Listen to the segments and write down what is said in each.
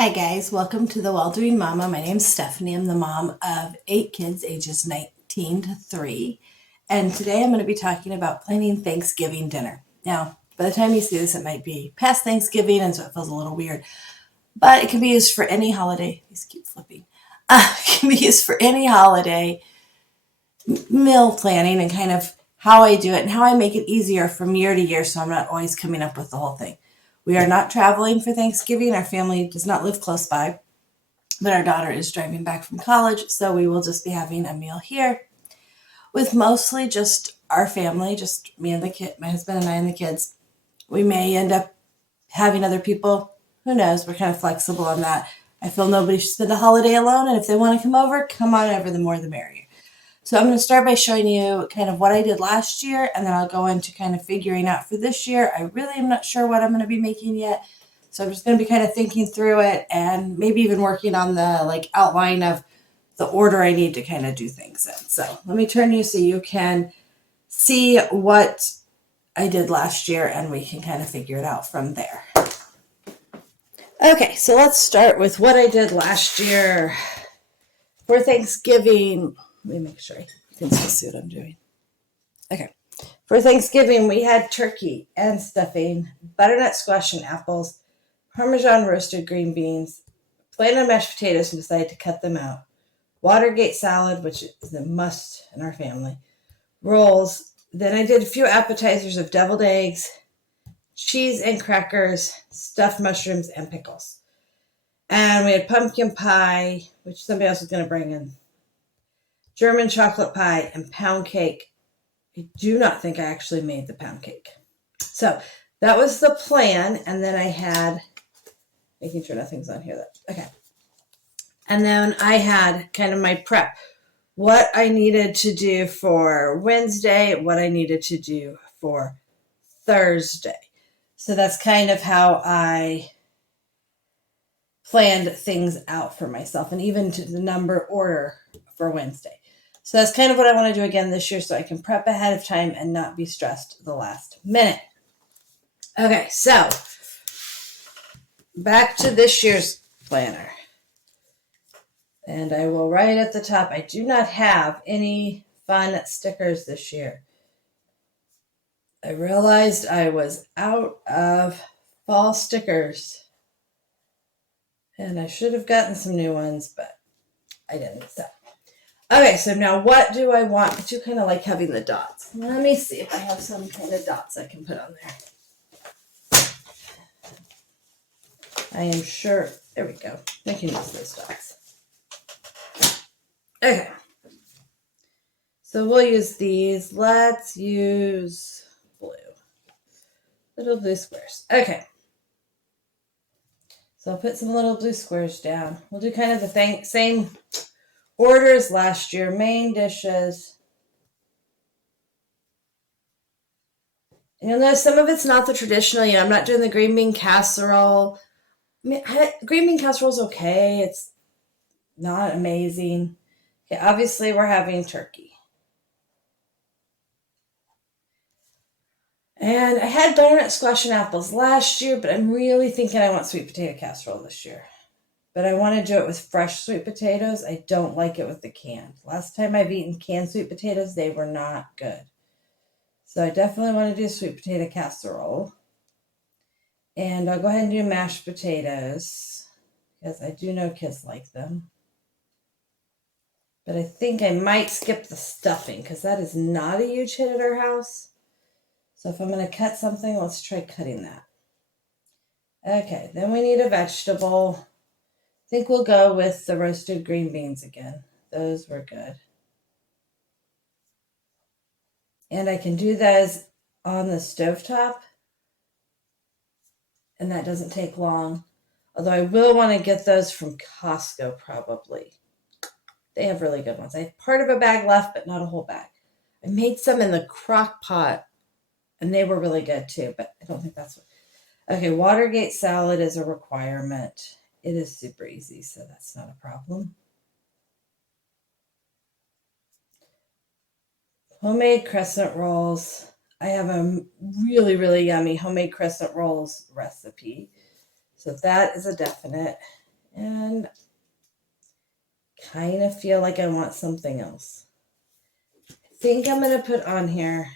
Hi guys, welcome to the Well-Doing Mama. My name's Stephanie. I'm the mom of 8 kids ages 19 to 3. And today I'm going to be talking about planning Thanksgiving dinner. Now, by the time you see this, it might be past Thanksgiving, and so it feels a little weird. But it can be used for any holiday. These keep flipping. It can be used for any holiday meal planning and kind of how I do it and how I make it easier from year to year so I'm not always coming up with the whole thing. We are not traveling for Thanksgiving. Our family does not live close by, but our daughter is driving back from college, so we will just be having a meal here with mostly just our family, just me and the kid, my husband and I and the kids. We may end up having other people. Who knows? We're kind of flexible on that. I feel nobody should spend a holiday alone, and if they want to come on over, the more the merrier. So I'm going to start by showing you kind of what I did last year, and then I'll go into kind of figuring out for this year. I really am not sure what I'm going to be making yet. So I'm just going to be kind of thinking through it and maybe even working on the outline of the order I need to kind of do things in. So let me turn you so you can see what I did last year and we can kind of figure it out from there. Okay, so let's start with what I did last year for Thanksgiving. Let me make sure you can still see what I'm doing. Okay. For Thanksgiving, we had turkey and stuffing, butternut squash and apples, Parmesan roasted green beans, planned on mashed potatoes and decided to cut them out, Watergate salad, which is a must in our family, rolls. Then I did a few appetizers of deviled eggs, cheese and crackers, stuffed mushrooms, and pickles. And we had pumpkin pie, which somebody else was going to bring in, German chocolate pie, and pound cake. I do not think I actually made the pound cake. So that was the plan. And then I had, making sure nothing's on here. Okay. And then I had kind of my prep, what I needed to do for Wednesday, what I needed to do for Thursday. So that's kind of how I planned things out for myself, and even to the number order for Wednesday. So that's kind of what I want to do again this year so I can prep ahead of time and not be stressed the last minute. Okay, so back to this year's planner. And I will write at the top, I do not have any fun stickers this year. I realized I was out of fall stickers. And I should have gotten some new ones, but I didn't. So. Okay, so now what do I want? I do kind of like having the dots. Let me see if I have some kind of dots I can put on there. I am sure. There we go. I can use those dots. Okay. So we'll use these. Let's use blue. Little blue squares. Okay. So I'll put some little blue squares down. We'll do kind of the same order as last year. Main dishes. And you'll notice some of it's not the traditional. I'm not doing the green bean casserole. I mean, green bean casserole is okay. It's not amazing. Okay, obviously we're having turkey. And I had butternut squash and apples last year, but I'm really thinking I want sweet potato casserole this year. But I want to do it with fresh sweet potatoes. I don't like it with the canned. Last time I've eaten canned sweet potatoes, they were not good. So I definitely want to do sweet potato casserole. And I'll go ahead and do mashed potatoes because I do know kids like them. But I think I might skip the stuffing because that is not a huge hit at our house. So if I'm going to cut something, let's try cutting that. Okay, then we need a vegetable. I think we'll go with the roasted green beans again. Those were good. And I can do those on the stovetop. And that doesn't take long. Although I will want to get those from Costco probably. They have really good ones. I have part of a bag left, but not a whole bag. I made some in the crock pot, and they were really good too, but I don't think that's what. Okay, Watergate salad is a requirement. It is super easy, so that's not a problem. Homemade crescent rolls. I have a really, really yummy homemade crescent rolls recipe. So that is a definite. And kind of feel like I want something else. I think I'm going to put on here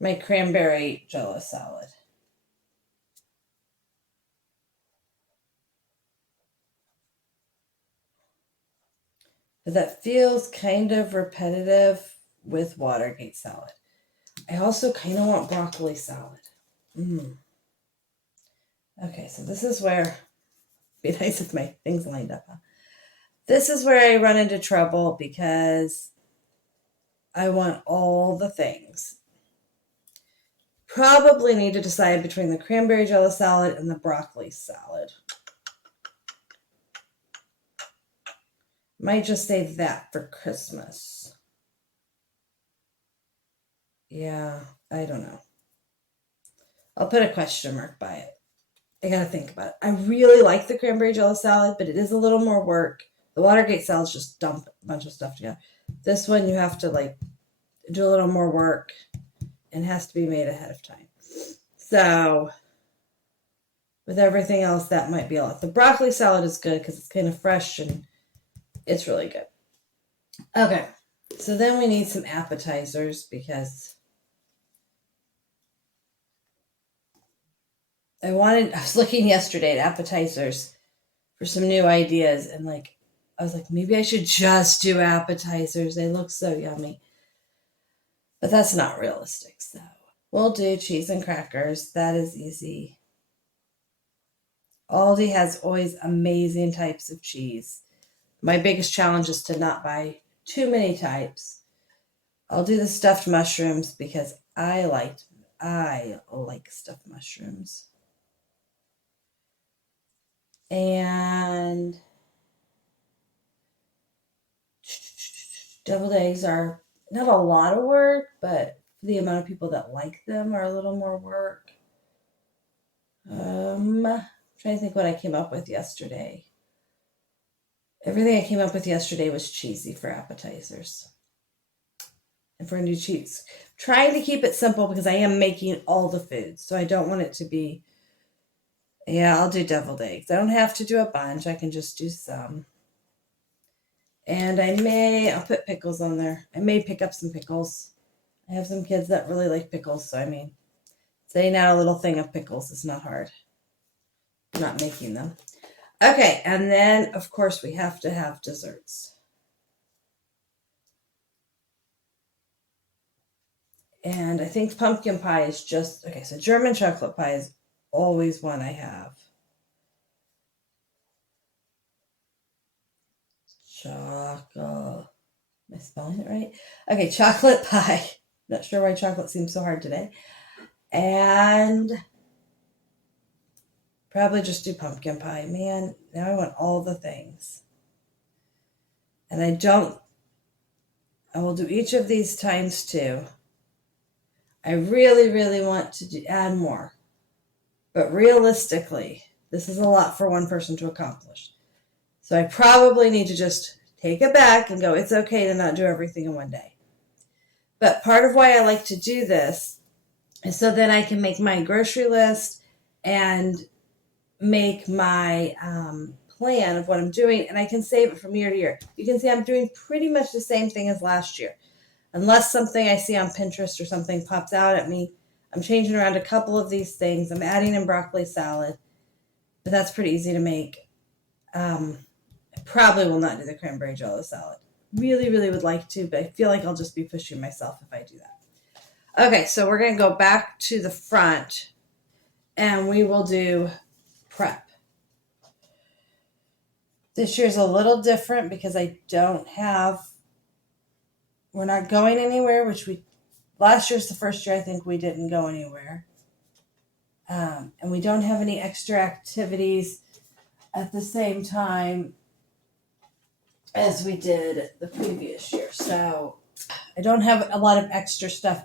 my cranberry jello salad. But that feels kind of repetitive with Watergate salad. I also kind of want broccoli salad. Okay, so this is where, be nice if my things lined up. Huh? This is where I run into trouble because I want all the things. Probably need to decide between the cranberry jello salad and the broccoli salad. Might just save that for Christmas. Yeah, I don't know. I'll put a question mark by it. I gotta think about it. I really like the cranberry jello salad, but it is a little more work. The Watergate salad's just dump a bunch of stuff together. This one you have to like do a little more work and has to be made ahead of time. So with everything else, that might be a lot. The broccoli salad is good because it's kind of fresh and it's really good. Okay, so then we need some appetizers because I was looking yesterday at appetizers for some new ideas, and I was like, maybe I should just do appetizers. They look so yummy. But that's not realistic, so we'll do cheese and crackers. That is easy. Aldi has always amazing types of cheese. My biggest challenge is to not buy too many types. I'll do the stuffed mushrooms because I like stuffed mushrooms. And deviled eggs are not a lot of work, but for the amount of people that like them are a little more work. I'm trying to think what I came up with yesterday. Everything I came up with yesterday was cheesy for appetizers. And for new cheese. Trying to keep it simple because I am making all the foods. So I don't want it to be, yeah, I'll do deviled eggs. I don't have to do a bunch. I can just do some. And I'll put pickles on there. I may pick up some pickles. I have some kids that really like pickles. So, saying out a little thing of pickles is not hard. I'm not making them. Okay, and then, of course, we have to have desserts. And I think pumpkin pie is just, okay, so German chocolate pie is always one I have. Am I spelling it right? Okay, chocolate pie. Not sure why chocolate seems so hard today. And probably just do pumpkin pie. Man, now I want all the things. And I will do each of these times 2. I really, really want to add more. But realistically, this is a lot for one person to accomplish. So I probably need to just take it back and go, it's okay to not do everything in one day. But part of why I like to do this is so then I can make my grocery list and make my plan of what I'm doing, and I can save it from year to year. You can see I'm doing pretty much the same thing as last year. Unless something I see on Pinterest or something pops out at me, I'm changing around a couple of these things. I'm adding in broccoli salad, but that's pretty easy to make. I probably will not do the cranberry jello salad. Really, really would like to, but I feel like I'll just be pushing myself if I do that. Okay, so we're going to go back to the front, and we will do prep. This year's a little different because we're not going anywhere, last year's the first year I think we didn't go anywhere. And we don't have any extra activities at the same time as we did the previous year. So I don't have a lot of extra stuff.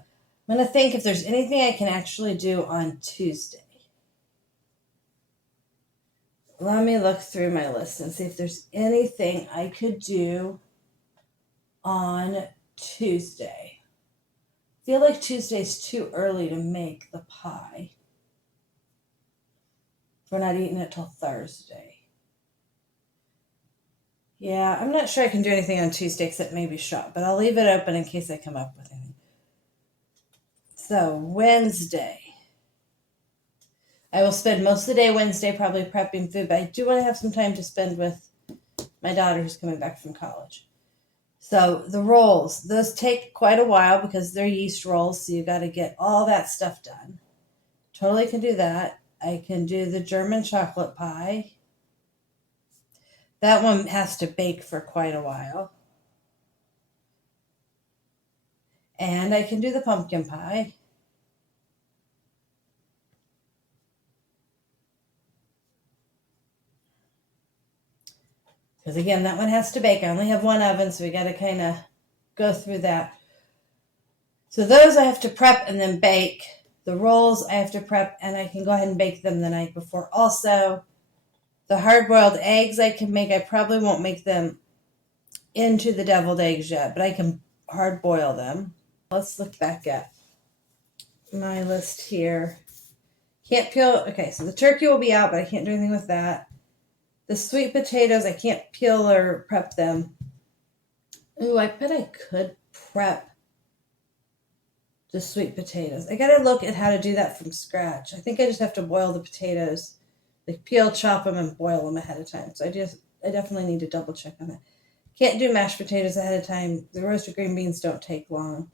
I'm going to think if there's anything I can actually do on Tuesday. Let me look through my list and see if there's anything I could do on Tuesday. I feel like Tuesday's too early to make the pie. We're not eating it till Thursday. Yeah, I'm not sure I can do anything on Tuesday except maybe shop, but I'll leave it open in case I come up with anything. So Wednesday. I will spend most of the day Wednesday probably prepping food, but I do want to have some time to spend with my daughter who's coming back from college. So the rolls, those take quite a while because they're yeast rolls, so you got to get all that stuff done. Totally can do that. I can do the German chocolate pie. That one has to bake for quite a while. And I can do the pumpkin pie. Because again, that one has to bake. I only have one oven, so we got to kind of go through that. So those I have to prep and then bake. The rolls I have to prep, and I can go ahead and bake them the night before. Also, the hard-boiled eggs I can make. I probably won't make them into the deviled eggs yet, but I can hard-boil them. Let's look back at my list here. Can't peel. Okay, so the turkey will be out, but I can't do anything with that. The sweet potatoes, I can't peel or prep them. Ooh, I bet I could prep the sweet potatoes. I gotta look at how to do that from scratch. I think I just have to boil the potatoes, like peel, chop them, and boil them ahead of time. So I definitely need to double check on that. Can't do mashed potatoes ahead of time. The roasted green beans don't take long.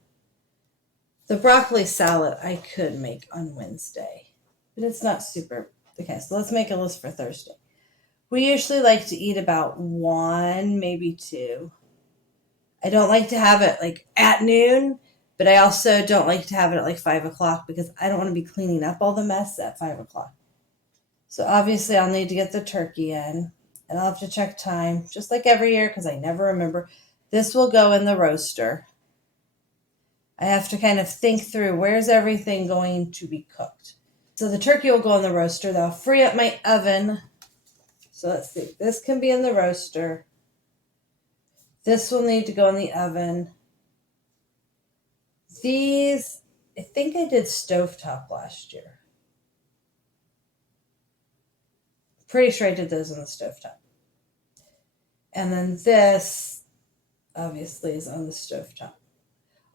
The broccoli salad I could make on Wednesday, but it's not super. Okay, so let's make a list for Thursday. We usually like to eat about 1, maybe 2. I don't like to have it like at noon, but I also don't like to have it at like 5 o'clock because I don't want to be cleaning up all the mess at 5 o'clock. So obviously I'll need to get the turkey in, and I'll have to check time just like every year because I never remember. This will go in the roaster. I have to kind of think through where's everything going to be cooked. So the turkey will go in the roaster. That'll free up my oven. So let's see. This can be in the roaster. This will need to go in the oven. These, I think I did stovetop last year. Pretty sure I did those on the stovetop. And then this, obviously, is on the stovetop.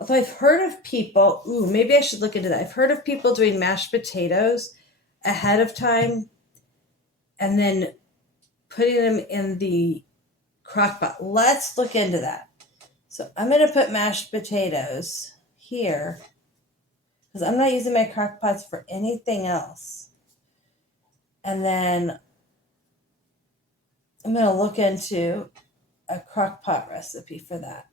Although I've heard of people, maybe I should look into that. I've heard of people doing mashed potatoes ahead of time and then putting them in the crock pot. Let's look into that. So I'm going to put mashed potatoes here because I'm not using my crock pots for anything else. And then I'm going to look into a crock pot recipe for that.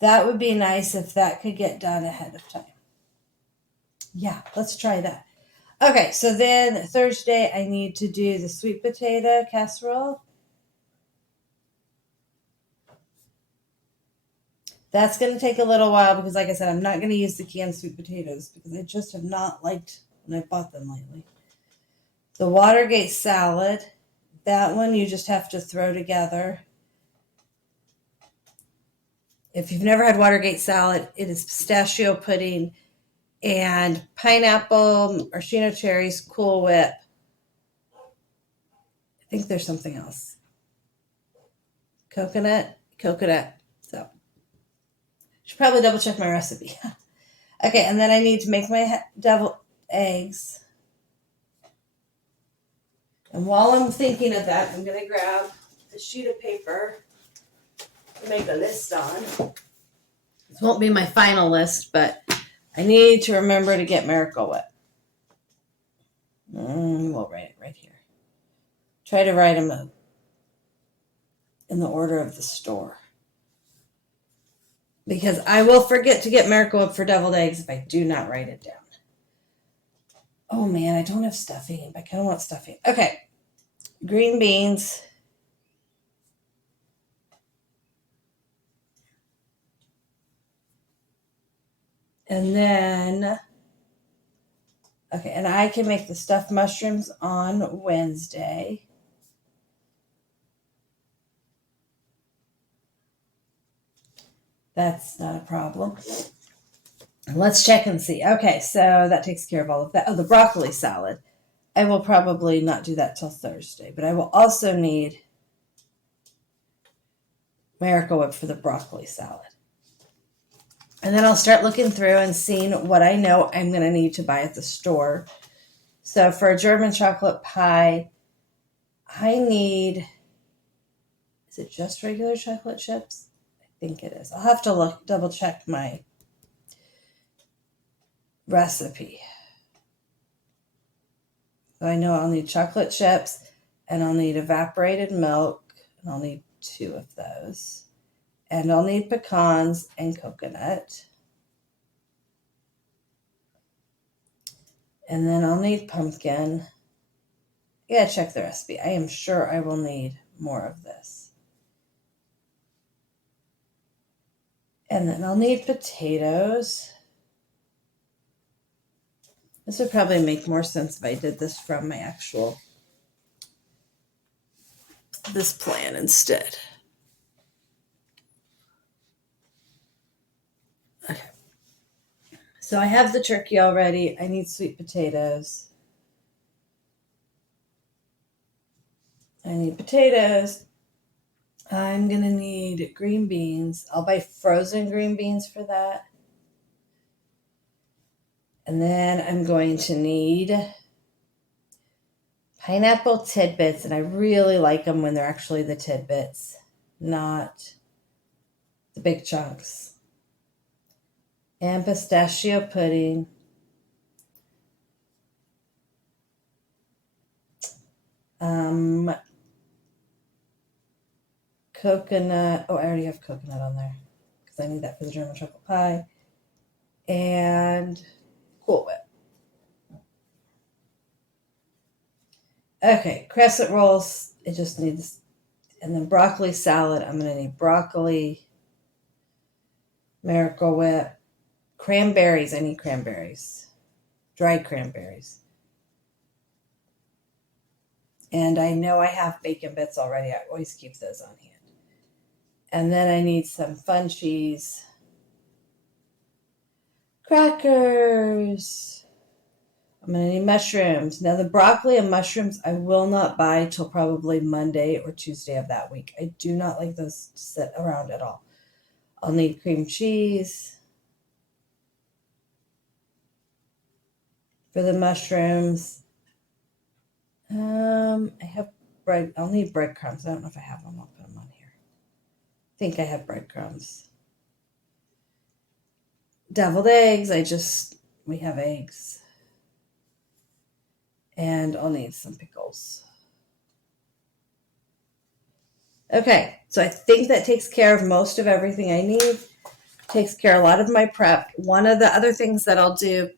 That would be nice if that could get done ahead of time. Yeah, let's try that. Okay, so then Thursday I need to do the sweet potato casserole. That's going to take a little while because, like I said, I'm not going to use the canned sweet potatoes because I just have not liked when I bought them lately. The Watergate salad, that one you just have to throw together. If you've never had Watergate salad, it is pistachio pudding and pineapple, maraschino cherries, Cool Whip. I think there's something else. Coconut. So, should probably double check my recipe. Okay, and then I need to make my deviled eggs. And while I'm thinking of that, I'm going to grab a sheet of paper to make a list on. This won't be my final list, but I need to remember to get Miracle Whip. We'll write it right here. Try to write them in the order of the store. Because I will forget to get Miracle Whip for deviled eggs if I do not write it down. Oh man, I don't have stuffing. I kind of want stuffing. Okay. Green beans. And then, okay, and I can make the stuffed mushrooms on Wednesday. That's not a problem. Let's check and see. Okay, so that takes care of all of that. Oh, the broccoli salad. I will probably not do that till Thursday, but I will also need Miracle Whip for the broccoli salad. And then I'll start looking through and seeing what I know I'm going to need to buy at the store. So for a German chocolate pie, I need, is it just regular chocolate chips? I think it is. I'll have to double check my recipe. So I know I'll need chocolate chips and I'll need evaporated milk, and I'll need 2 of those. And I'll need pecans and coconut. And then I'll need pumpkin. Yeah, check the recipe. I am sure I will need more of this. And then I'll need potatoes. This would probably make more sense if I did this from my actual, this plan instead. Okay. So I have the turkey already. I need sweet potatoes. I need potatoes. I'm going to need green beans. I'll buy frozen green beans for that. And then I'm going to need pineapple tidbits. And I really like them when they're actually the tidbits, not the big chunks. And pistachio pudding. Coconut. Oh, I already have coconut on there because I need that for the German chocolate pie. And Cool Whip. Okay, crescent rolls. It just needs, and then broccoli salad. I'm going to need broccoli, Miracle Whip, cranberries. I need cranberries, dried cranberries. And I know I have bacon bits already. I always keep those on hand. And then I need some fun cheese, crackers. I'm going to need mushrooms. Now, the broccoli and mushrooms I will not buy till probably Monday or Tuesday of that week. I do not like those to sit around at all. I'll need cream cheese for the mushrooms. I have bread. I'll need breadcrumbs. I don't know if I have them. I'll put them on here. I think I have breadcrumbs. Deviled eggs. We have eggs. And I'll need some pickles. Okay, so I think that takes care of most of everything I need. Takes care of a lot of my prep. One of the other things that I'll do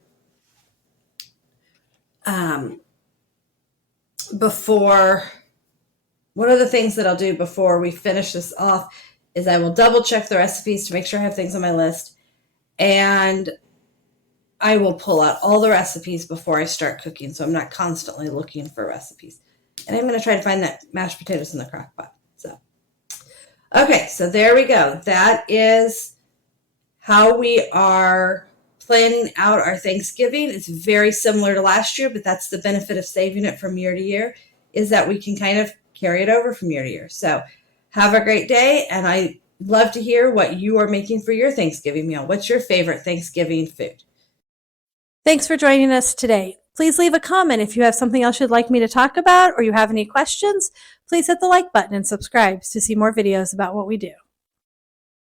before we finish this off is I will double check the recipes to make sure I have things on my list. And I will pull out all the recipes before I start cooking, so I'm not constantly looking for recipes. And I'm going to try to find that mashed potatoes in the crock pot. Okay, so there we go. That is how we are planning out our Thanksgiving. It's very similar to last year, but that's the benefit of saving it from year to year, is that we can kind of carry it over from year to year. So have a great day, and I love to hear what you are making for your Thanksgiving meal. What's your favorite Thanksgiving food? Thanks for joining us today. Please leave a comment if you have something else you'd like me to talk about or you have any questions. Please hit the like button and subscribe to see more videos about what we do.